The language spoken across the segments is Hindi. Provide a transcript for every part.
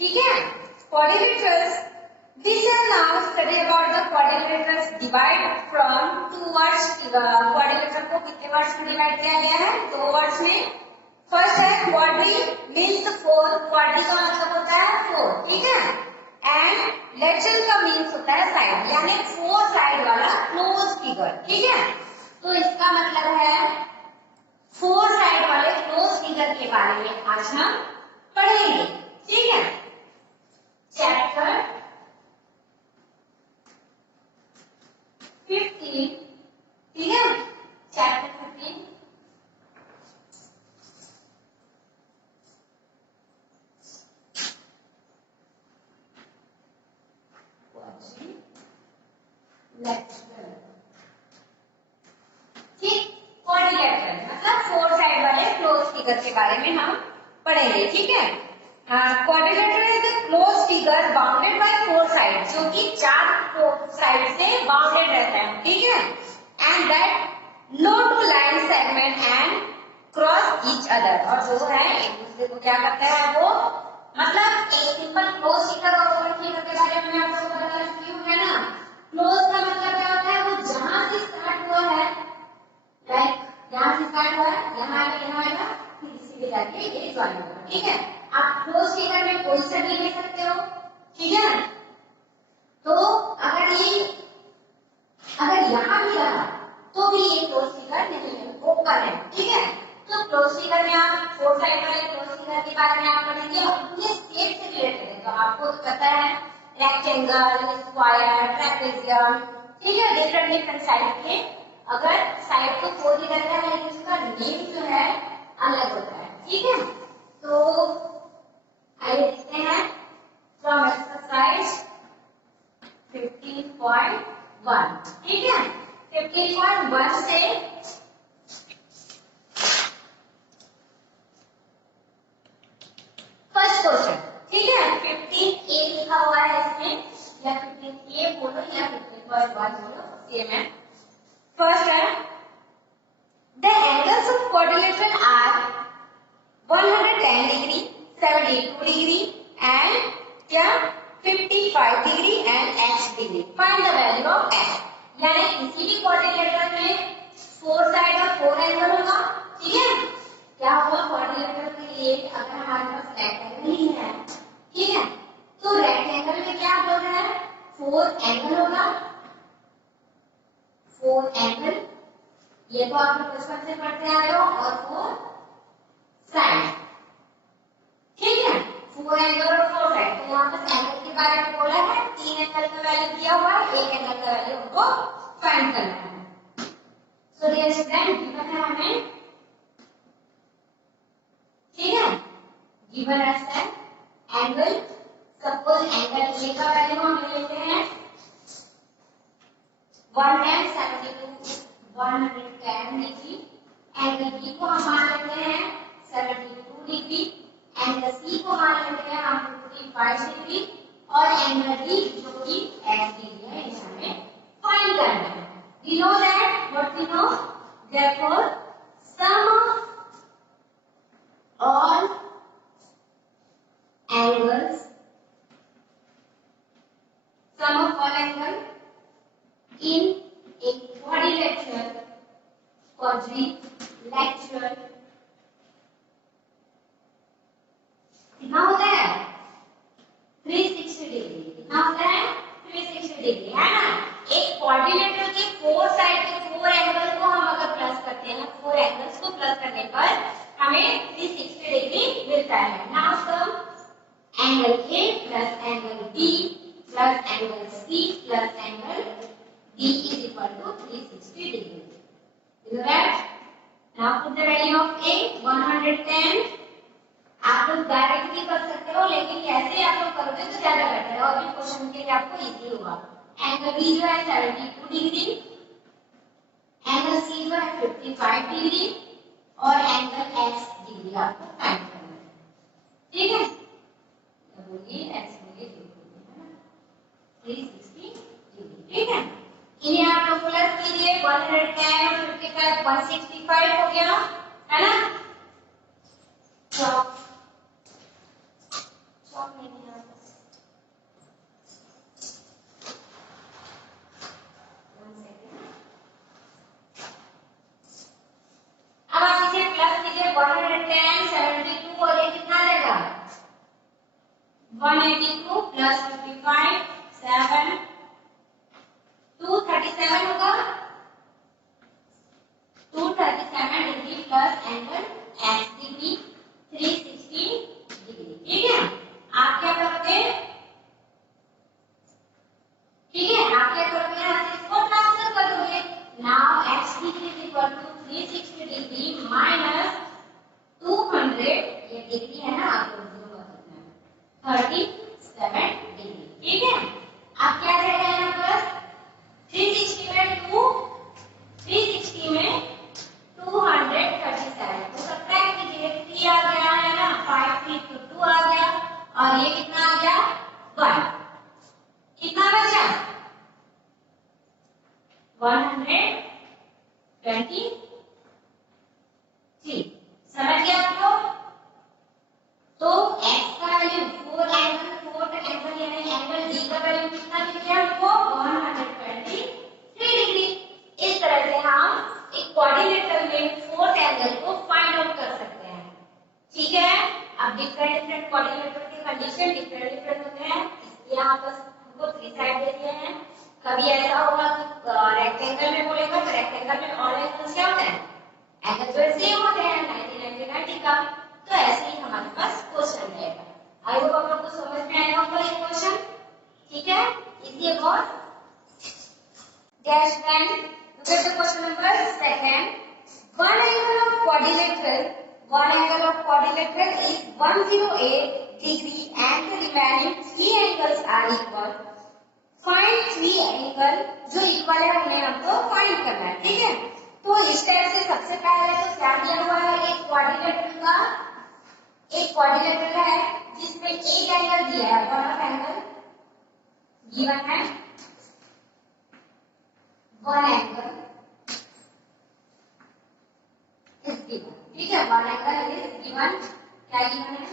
ठीक है। Quadrilaterals, we shall now study about the quadrilaterals. Divide from two words. Quadrilateral को कितने वर्ड्स में डिवाइड किया गया है? दो वर्ड्स में। फर्स्ट है क्वाड्री मीन्स फोर, क्वाड्री का मतलब होता है फोर, ठीक है। एंड लेटरल का मीन्स होता है साइड, यानी फोर साइड वाला क्लोज फिगर, ठीक है। तो इसका मतलब है फोर साइड वाले क्लोज फिगर के बारे में आज हम पढ़ेंगे, ठीक है। चैप्टर 15, ठीक है, चैप्टर 15 क्वाड्रिलेटरल मतलब फोर साइड वाले क्लोज फिगर के बारे में हम पढ़ेंगे, ठीक है। Quadrilateral is a close figure bounded by four side, जो कि चार साइड से बाउंडेड रहता है, ठीक है। And that no two line segment and cross each other, और जो है एक दूसरे को क्या करता है वो, मतलब एक सिंपल क्लोज फिगर और ओपन फिगर के बारे में आपको पता लग चुकी होगी ना। क्लोज का मतलब क्या होता है, वो जहां से स्टार्ट हुआ है, लाइक यहाँ से स्टार्ट हुआ है, यहाँ आएगा, फिर इसी पे जाके ये ज्वाइन होगा, ठीक है। आप क्लोज फिगर में कोई सा भी ले सकते हो, ठीक है। तो अगर यहाँ भी रहा तो भी ये क्लोज फिगर नहीं है, ओपन है, ठीक है। तो क्लोज फिगर में आप फोर साइड वाले क्लोज फिगर के बारे में आप पढ़ेंगे और उनके शेप से रिलेटेड है, तो आपको तो पता है रेक्टेंगल, स्क्वायर, ट्रेपेजियम, ठीक है, डिफरेंट साइड के। अगर साइड तो फोर ही रहता है लेकिन उसका नेम जो है अलग होता है, ठीक है। तो आइए देखते हैं फ्रॉम एक्सरसाइज 15.1, ठीक है। 15.1 से फर्स्ट क्वेश्चन, ठीक है। 15A लिखा हुआ है इसमें, या 15A बोलो या 15.1 बोलो, सेम है। फर्स्ट है the angles of quadrilateral are 110 degree, 72 degree and क्या 55 degree and x degree. Find the value of x, यानी किसी भी क्वाड्रिलेटरल में फोर साइड और फोर एंगल होगा, ठीक है। क्या होगा क्वाड्रिलेटरल के लिए, अगर हमारे पास रेक्टेंगल ही है, ठीक है, तो रेक्टेंगल में क्या बोल रहा है, फोर एंगल होगा, फोर एंगल, ये तो आप बचपन से पढ़ते आ रहे हो, और फोर साइड, ठीक है। फोर एंगल और फोर साइड, तो यहाँ पर एंगल के बारे में बोला है, तीन एंगल का वैल्यू दिया हुआ है, एक एंगल का वैल्यू हमको फाइंड करना है। सो डियर स्टूडेंट, गिवन है हमें, ठीक है, गिवन है एंगल, सपोज एंगल ए का वैल्यू हम ले लेते हैं 110 डिग्री, एंगल बी को हम मान लेते हैं 72 डिग्री, एंगल सी को मान लेते हैं हम 55 डिग्री, और एंगल डी जो कि x डिग्री है, इसे हमें फाइंड करना है। We know that, what we know, therefore sum of all angles, sum of all angles in a quadrilateral कितना होता है 360 डिग्री, कितना होता है 360 डिग्री, है ना। एक क्वाड्रिलेटरल के फोर साइड के फोर एंगल को हम अगर प्लस करते हैं, फोर एंगल्स को प्लस करने पर हमें 360 डिग्री मिलता है। Now sum angle A plus angle B plus angle C plus angle D is equal to 360 degree. You know that? Now put the value of A 110. आप लोग डायरेक्ट भी कर सकते हो, लेकिन कैसे आप लोग करोगे तो ज्यादा बेटर है, और भी क्वेश्चन के लिए आपको इजी होगा। एंगल B जो है 72 डिग्री, एंगल C जो है 55 डिग्री, और एंगल X डिग्री आपको फाइंड करना है, ठीक है। बोलिए X बोलिए 360 डिग्री, ठीक है। इन्हें आप लोग प्लस कीजिए, 110 और 55 165 हो गया, है ना। चॉक नहीं 182 प्लस 55 7 237 होगा 237 degree plus angle SDB 360 degree. ठीक है, आप क्या करोगे? ठीक है, आप क्या करोगे? यहाँ से इसको ट्रांसफर कर दोगे। Now SDB is equal to 360 degree minus 200, ये डिग्री है ना, आपको जो बताना है 37 डिग्री। ठीक है, आप क्या रहेगा यहाँ पर 360 में 2 360 में 237 तो सब्ट्रैक्ट कीजिए, 3 आ गया है ना, 5 3 तो 2 आ गया और ये कितना आ गया 1, कितना बचा 123। समझ गया आप लोग? तो x का वैल्यू 4 एंगल यानी एंगल d का वैल्यू कितना मिल गया हमको 123 डिग्री। इस तरह से हम एक क्वाड्रिलेटरल में फोर्थ एंगल को फाइंड आउट कर सकते हैं। ठीक है, अब डिफरेंट क्वाड्रिलेटरल के कंडीशन डिफरेंट होते हैं, इसलिए यहाँ पर हमको 3 साइड दे दिए हैं। कभी ऐसा होगा कि रेक्टेंगल में बोलेगा तो रेक्टेंगल में ऑल एंगल्स क्या होते हैं, एंगल जो सेम होते हैं 90 90 का। तो ऐसे ही हमारे पास क्वेश्चन रहेगा। आई होप आप लोग को समझ में आएगा होगा ये क्वेश्चन। ठीक है, इसी और dash then look at the question number second. One angle of quadrilateral is 108 degree and the remaining 3 angles are equal. Find 3 angle जो इक्वल है उन्हें हमको फाइंड करना है। ठीक है, तो इस टाइप से सबसे पहले तो क्या दिया हुआ है, एक क्वाड्रिलेटरल है जिसमें एक एंगल दिया है, वन ऑफ एंगल गिवन है, वन एंगल इज गिवन। ठीक है, वन एंगल इज गिवन, क्या गिवन है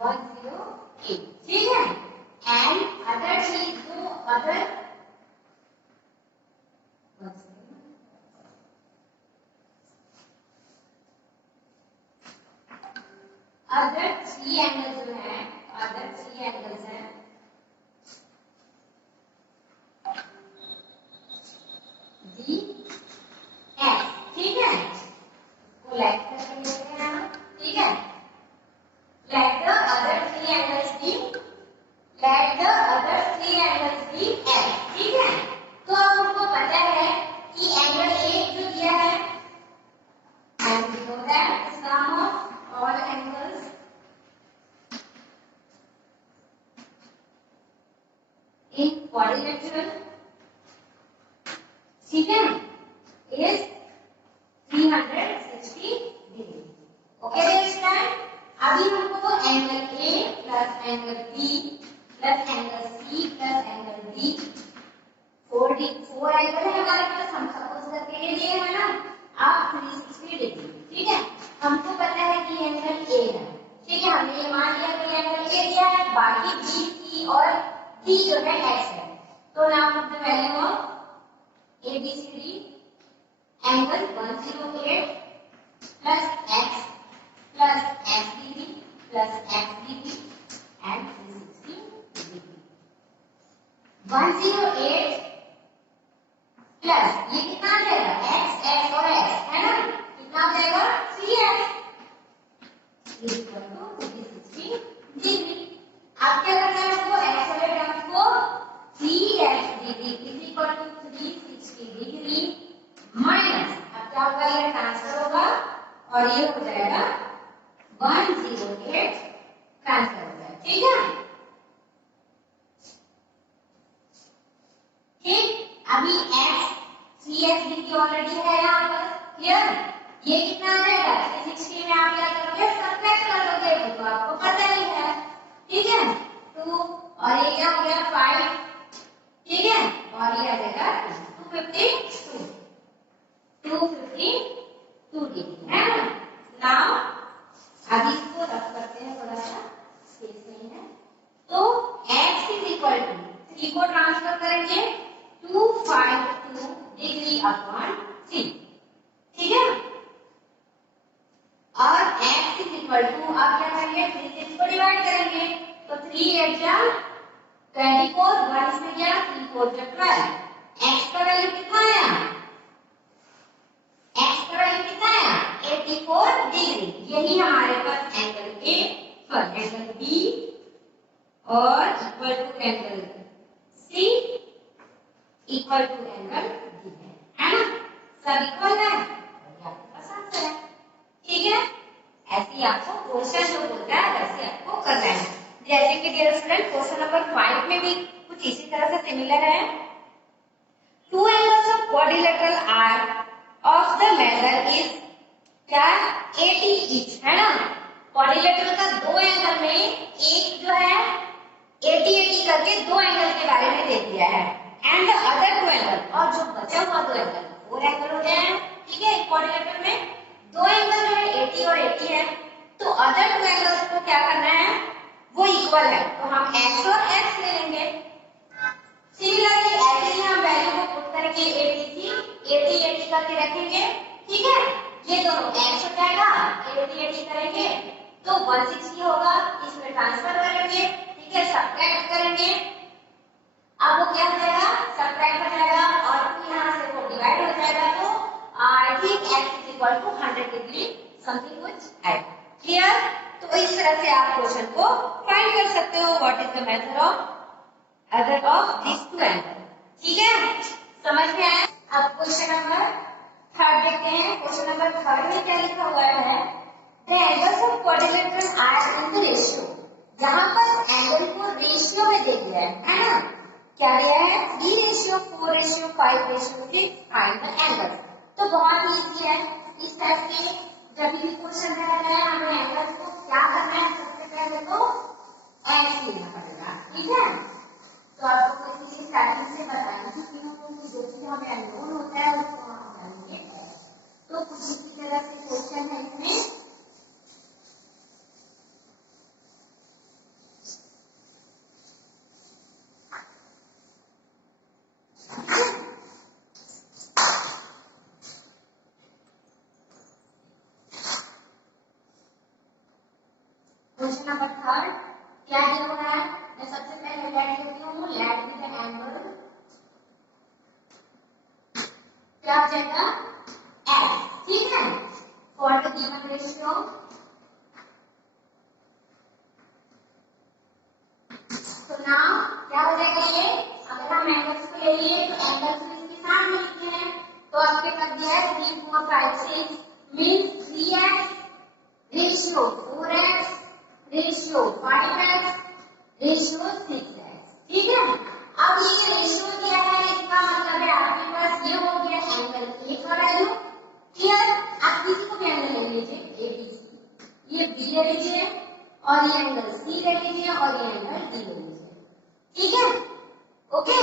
108। ठीक है, एंड अदर चीज को अदर 3 एंगल जो है, अदर 3 एंगल्स हैं डी एफ। ठीक है, वो लाइक करके लेते हैं हम। ठीक है, let the other 3 angles be f। ठीक है, तो अब हमको पता है कि एंगल ए जो दिया है and we know that sum of all angles in quadrilateral, ठीक है, is 360 डिग्री। ओके स्टूडेंट, अभी हमको angle A plus angle B plus angle C plus angle D 4 angle है हमारे पास, हम सपोज करके ये लिए है ना, अब 360 डिग्री। ठीक है, हमको पता है कि एंगल ए है। ठीक है, हमने ये मान लिया कि एंगल ए दिया है, बाकी बी सी और डी जो है एक्स है। तो now the value of A B C D angle 108 plus x plus x degree plus x degree and 360 degree. 108 plus ये कितना आ जाएगा x और x है ना, कितना आ जाएगा 3x इक्वल टू 360 डिग्री। अब क्या करना है हमको x वाले टर्म को 3x degree is equal to 360 degree minus, अब क्या होगा ये ट्रांसफर होगा और ये हो जाएगा 108 ट्रांसफर हो जाएगा। ठीक है, ठीक, अभी x 3x डिग्री ऑलरेडी है यहाँ पर, क्लियर। ये कितना आ जाएगा 360 में आप क्या करोगे सब्ट्रैक्ट कर दोगे, वो तो आपको पता ही है। ठीक है, 2 और ये क्या हो गया 5। ठीक है, और ये आ जाएगा 252 डिग्री है ना। नाउ अभी इसको रफ करते हैं, थोड़ा सा स्पेस नहीं है, तो x इज इक्वल टू 3 को ट्रांसफर करेंगे 252 डिग्री अपॉन 3। ठीक है, और x इज इक्वल टू, अब क्या करेंगे 3 से इसको डिवाइड करेंगे, तो 3 8 जा 24, 1 से गया 3 4 जा 12, x का वैल्यू कितना आया, x का वैल्यू कितना आया 84 डिग्री। यही हमारे पास angle A sorry angle B और equal to angle C equal to angle D है ना, सब इक्वल है, ये आपके पास आंसर है। ठीक है, ऐसे ही आपको क्वेश्चन जो बोलता है वैसे आपको करना है। जैसे कि डियर स्टूडेंट क्वेश्चन नंबर 5 में भी कुछ इसी तरह से सिमिलर है। Two angles of quadrilateral are of the measure is क्या 80 ईच है ना, क्वाड्रिलेटरल का दो एंगल में एक जो है 80 करके दो एंगल के बारे में दे दिया है, and the other two angle, और जो बचा हुआ दो एंगल फोर एंगल हो गए हैं। ठीक है, क्वाड्रिलेटरल में दो एंगल जो है 80 और 80 है, तो अदर टू एंगल्स को क्या करना है वो इक्वल है, तो हम x और x ले लेंगे। सिमिलरली ऐसे ही हम वैल्यू को पुट करके 80 करके रखेंगे। ठीक है, ये दोनों x हो जाएगा 80 करेंगे तो 160 होगा, इसमें ट्रांसफर करेंगे। ठीक है, सब्ट्रैक्ट करेंगे, अब वो क्या हो जाएगा सब्ट्रैक्ट हो जाएगा और फिर यहाँ से वो डिवाइड हो जाएगा, तो I think x is equal to 100 degree something कुछ आएगा। क्लियर, तो इस तरह से आप क्वेश्चन को फाइंड कर सकते हो what is the method of other of this two angle. ठीक है, समझ में आया। अब क्वेश्चन नंबर 3 देखते हैं। क्वेश्चन नंबर 3 में क्या लिखा हुआ है, the angles of quadrilateral are in the ratio, जहां पर एंगल को रेशियो में दे दिया है ना, क्या दिया है 3:4:5:6 फाइंड द एंगल। तो बहुत इजी है, इस टाइप के जब भी क्वेश्चन रहेगा है हमें एंगल को क्या करना है, सबसे पहले तो x लेना पड़ेगा। ठीक है, तो आपको इसलिए स्टार्टिंग से बताएंगे कि जो भी हमें अननोन होता है उसको हम करेंगे। तो कुछ इसी तरह से क्वेश्चन है इसमें, क्वेश्चन नंबर 3 क्या दिया हुआ है, मैं सबसे पहले लेट लेती हूँ, लेट विद एंगल क्या हो जाएगा x। ठीक है, फॉर द गिवन रेशियो, तो नाउ क्या हो जाएगा ये, अगर हम एंगल्स को ले लिए तो एंगल्स को इसके साथ मिलते हैं, तो आपके पास दिया है 3 4 5 6 means 3x ratio 4x ratio 5x ratio 6x। ठीक है, अब ये रेशियो क्या है, इसका मतलब है आपके पास ये हो गया एंगल A का वैल्यू। क्लियर, आप किसी को भी एंगल ले लीजिए ABC, ये B ले लीजिए और ये एंगल C ले लीजिए और ये एंगल D ले लीजिए। ठीक है, ओके,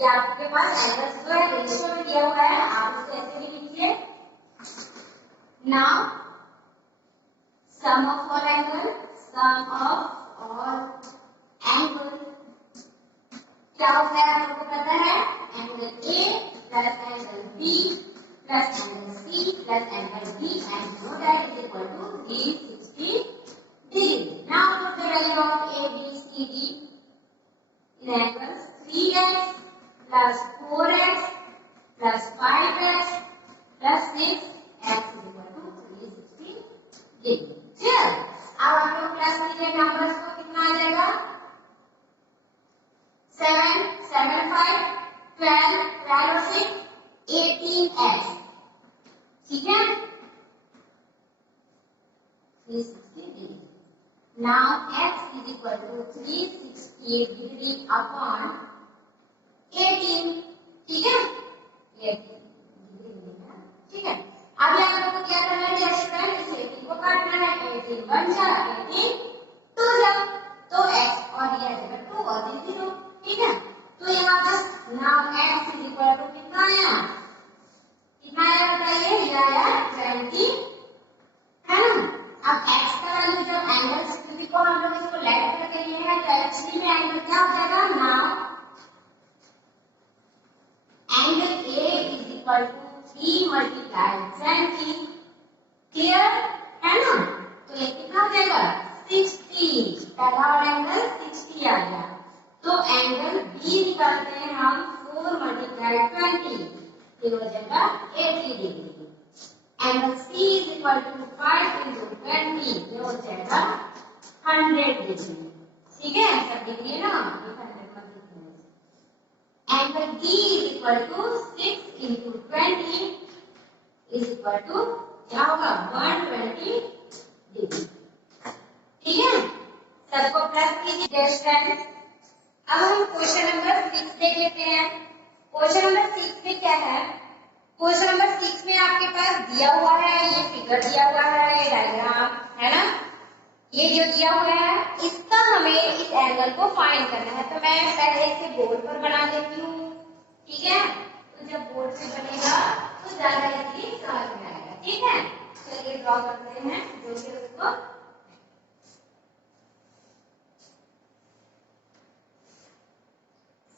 ये आपके पास एंगल्स जो है रेशियो में दिया हुआ है, आप इसे ऐसे भी लिखिए। Now sum of all angle, sum of all angle क्या होता है आपको पता है, angle A plus angle B plus angle C plus angle D and so that is equal to 360 degree. Now put the value of A, B, C, D in angles 3x plus 4x plus 5x plus 6x is equal to 360 degree. Clear, अब आप लोग प्लस कीजिए नंबर्स को, कितना आ जाएगा 7 7 5 12 12 और 6 18x। ठीक है, 360 degree. Now x is equal to 368 degree upon 18। ठीक है, 18 डिग्री। ठीक है, अभी आप लोगों को क्या करना है स्टूडेंट, इस 18 को काटना है, 18 1 जा 18 2 जा, तो x और ये आ जाएगा 2 और 0। ठीक है, तो यहाँ पर now x is equal to कितना आया, कितना आया बताइए, ये आया 20 है ना। अब x का वैल्यू जब एंगल क्योंकि को हम लोग इसको लेट करके लिए हैं, तो एक्चुअली में एंगल क्या हो जाएगा, now angle A is equal to 3 × 20। Clear है ना, तो ये कितना जाएगा 60, पहला वाला एंगल 60 आ गया। तो एंगल बी निकालते हैं हम 4 मल्टीप्लाई 20, ये हो जाएगा 80 degree. Angle C is equal to 5 into 20, ये हो जाएगा 100 डिग्री। ठीक है, सब डिग्री है ना, ये 100 मत लिखना। Angle D is equal to 6 into 20 is equal to क्या होगा 120 डिग्री। ठीक है, सबको प्लस कीजिए डियर स्टूडेंट्स। अब हम क्वेश्चन नंबर 6 देख लेते हैं। क्वेश्चन नंबर 6 में क्या है? क्वेश्चन नंबर 6 में आपके पास दिया हुआ है, ये फिगर दिया हुआ है, ये डायग्राम है ना, ये जो दिया हुआ है इसका हमें इस एंगल को फाइंड करना है। तो मैं पहले इसे बोर्ड पर बना देती हूँ। ठीक है, तो जब बोर्ड पे बनेगा तो ज्यादा इजीली समझ में आएगा। ठीक है, चलिए ड्रॉ करते हैं जो कि उसको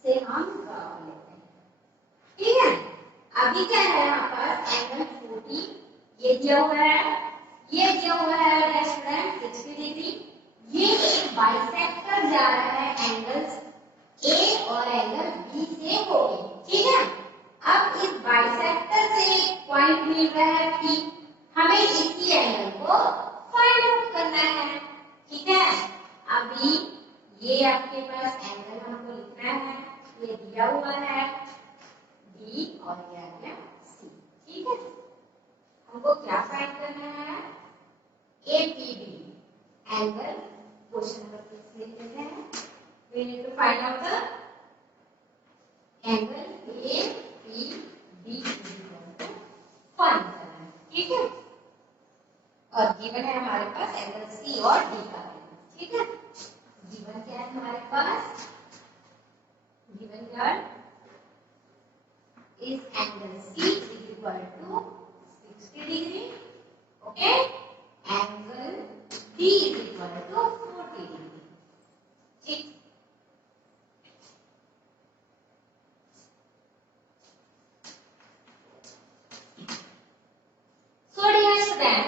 से हम ड्रॉ कर लेते हैं। ठीक है, अभी क्या है यहाँ पर एंगल 40 ये दिया हुआ है, ये दिया हुआ है स्टूडेंट 60 डिग्री। ये एक बाइसेक्टर जा रहा है एंगल्स ए और एंगल बी से होके। ठीक है, अब इस बाइसेक्टर से एक पॉइंट मिल रहा है पी, हमें इसी एंगल को फाइंड आउट करना है। ठीक है, अभी ये आपके पास एंगल हमको लिखना है, ये दिया हुआ है बी और ये आ गया सी। ठीक है, हमको क्या फाइंड करना है? APB angle. क्वेश्चन नंबर 6 लिख देते हैं। We need to find out the angle APB find करना है। ठीक है, और गिवन है हमारे पास एंगल सी और डी का। ठीक है, गिवन क्या है हमारे पास? गिवन क्या is angle C is equal to 60 degree. Okay, angle D is equal to 40 degree. ठीक, so dear student,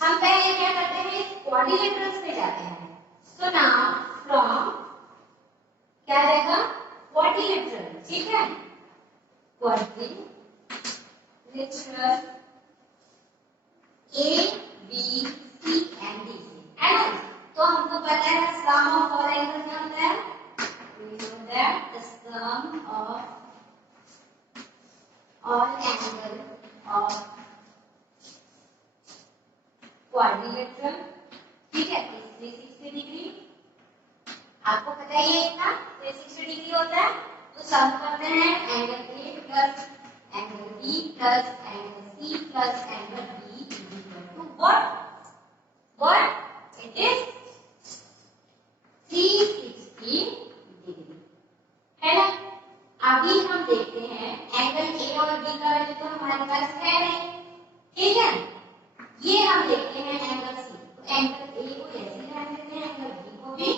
हम पहले क्या करते हैं कोऑर्डिनेटर्स पे जाते हैं। so now from क्या रहेगा कोऑर्डिनेटर। ठीक है, coordinator A B C and D है ना। तो हमको पता है सम ऑफ ऑल एंगल क्या होता है? We know that the sum of all angle of quadrilateral, ठीक है, 360 डिग्री। आपको पता ही है इतना 360 डिग्री होता है। तो सम करते हैं angle A plus angle B plus angle C plus angle B is equal to what it is 360 degree है ना। अभी हम देखते हैं एंगल A और B का वैल्यू तो हमारे पास है नहीं। ठीक है, ये हम देखते हैं एंगल C। तो एंगल A को ऐसे ही रहने देते हैं, एंगल B को भी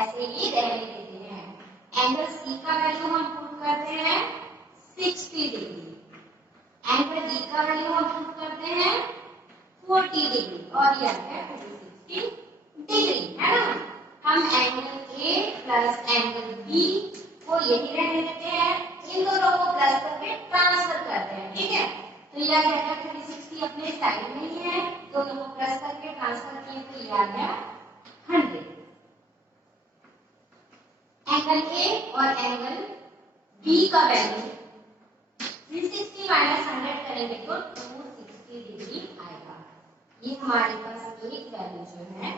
ऐसे ही रहने देते हैं। एंगल C का वैल्यू हम पुट करते हैं 60 डिग्री, एंगल D का वैल्यू हम पुट करते हैं 40 डिग्री और यह है 360 डिग्री है ना। हम angle A plus angle B को यही रहने देते हैं, इन दोनों को प्लस करके ट्रांसफर करते हैं। ठीक है, तो यह क्या 360 अपने साइड में ही है, दोनों को प्लस करके ट्रांसफर किए तो यह आ गया 100। एंगल A और एंगल B का वैल्यू 360 माइनस 100 करेंगे तो 260 डिग्री आएगा। ये हमारे पास एक वैल्यू जो है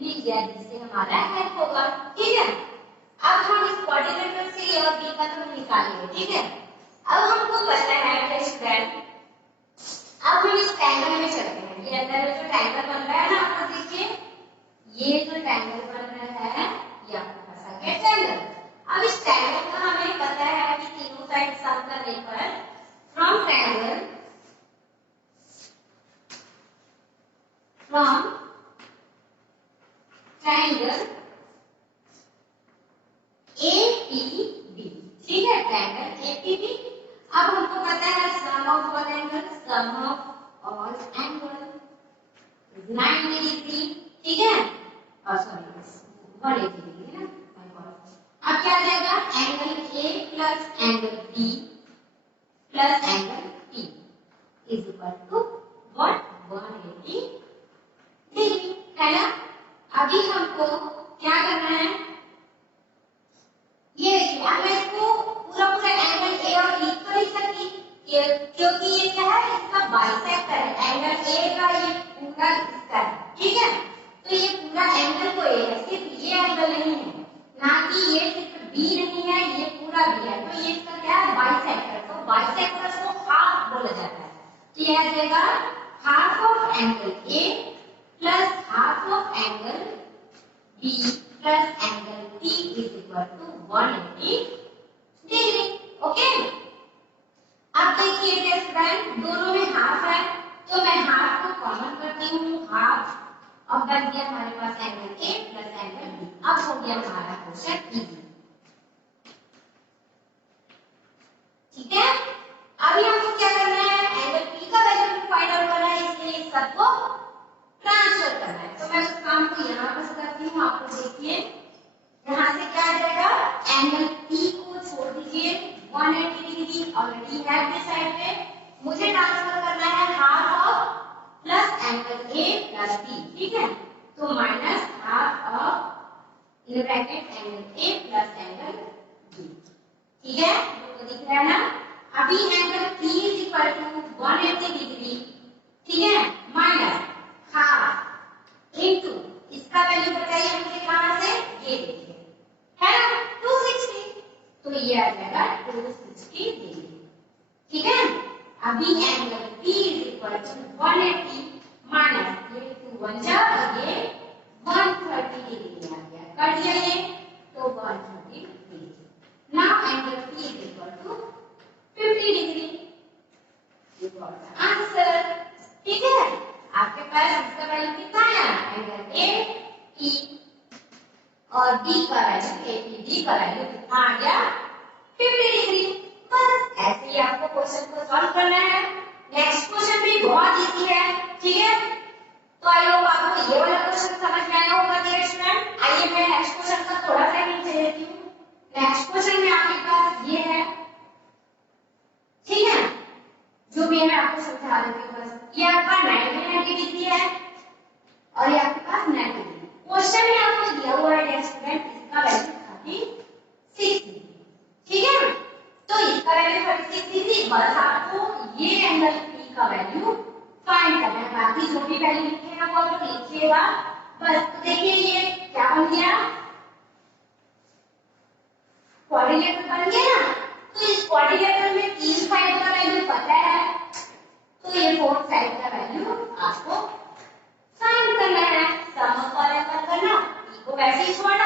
मिल गया जिससे हमारा हेल्प होगा। ठीक है, अब हम इस कोऑर्डिनेटर से A और B का तो निकालेंगे। ठीक है, अब हमको पता है स्टूडेंट, अब हम इस ट्रायंगल में चलते हैं। ये अंदर जो ट्रायंगल बन रहा है ना, आप देखिए ये जो ट्रायंगल बन रहा है ये आपका फंसा गया ट्रायंगल। अब इस ट्रायंगल का हमें पता है कि तीनों साइड सम करने पर फ्रॉम ट्रायंगल APB। ठीक है, ट्रायंगल APB। अब हमको पता है sum of all angle 90 degree. ठीक है, 180 डिग्री ना। अब क्या आ जाएगा, angle A plus angle B plus angle T is equal to 180 degree, है ना। अभी हमको क्या करना है, ये देखिए अब मैं इसको पूरा पूरा एंगल ए और बी तो लिख सकती, क्योंकि ये क्या है, इसका बाइसेक्टर है, एंगल ए का ये पूरा इसका है, ठीक है। तो ये पूरा एंगल को ए है, सिर्फ ये एंगल नहीं है, ना कि ये सिर्फ बी नहीं है, ये पूरा बी है, तो ये इसका क्या है, बाइसेक्टर। तो बाइसेक्टर को हाफ बोला जाता है। तो ये आ जाएगा half of angle A plus half of angle B plus angle T is equal to 180 degree. Okay, अब देखिए डियर स्टूडेंट, दोनों में हाफ है, तो मैं हाफ को कॉमन करती हूँ, हाफ अब बन गया हमारे पास angle A plus angle B. अब हो गया हमारा क्वेश्चन इजी, ठीक है। अभी हमको क्या करना है, एंगल पी का वैल्यू फाइंड आउट करना है, इसलिए सबको ट्रांसफर करना है। तो मैं उस काम को यहाँ पर करती हूँ, आपको देखिए यहाँ से क्या आ जाएगा, एंगल पी को छोड़ दीजिए 180 डिग्री ऑलरेडी है अपने साइड पे, मुझे ट्रांसफर करना है half of plus angle A plus B, ठीक है। तो minus half of in bracket angle A plus angle B, ठीक है, तो दिख रहा है ना। अभी angle P is equal to 180 degree, ठीक है, माइनस हाफ इनटू इसका वैल्यू बताइए मुझे कहां से, ये देखिए है ना 260, तो ये आ जाएगा 260 डिग्री, ठीक है। अभी angle P is equal to 180 minus ये 2 1 जा, ये 130 डिग्री आ गया, कर दिया ये, तो 130 degree. Now angle P is equal to 50 degree, ये हमारा आंसर, ठीक है। आपके पास इसका वैल्यू कितना है, एंगल ए पी और बी का वैल्यू ए पी बी का वैल्यू कितना आ गया, 50 डिग्री। बस ऐसे ही आपको क्वेश्चन को सॉल्व करना है। नेक्स्ट क्वेश्चन भी बहुत इजी है, ठीक है। तो आई होप आपको ये वाला क्वेश्चन समझ में आया होगा डियर स्टूडेंट। आइए मैं नेक्स्ट क्वेश्चन का थोड़ा सा नीचे देती हूँ। नेक्स्ट क्वेश्चन में आपके पास ये है, ठीक है, जो भी है मैं आपको समझा देती हूँ। बस ये आपका 90 डिग्री है और ये आपके पास 90 डिग्री। क्वेश्चन में आपको दिया हुआ है डियर स्टूडेंट, इसका वैल्यू 36 डिग्री, ठीक है। तो इसका वैल्यू 36 डिग्री, बस आपको ये एंगल P का वैल्यू फाइंड करना है, बाकी जो भी वैल्यू लिखेगा वो आप लिखिएगा बस। तो देखिए ये क्या बन गया, क्वाड्रिलेटरल बन गया ना। तो इस क्वाड्रिलेटरल में तीन साइड का वैल्यू पता है, तो ये फोर्थ साइड का वैल्यू आपको फाइंड करना है। सम ऑफ ऑल करना, P को वैसे ही छोड़ना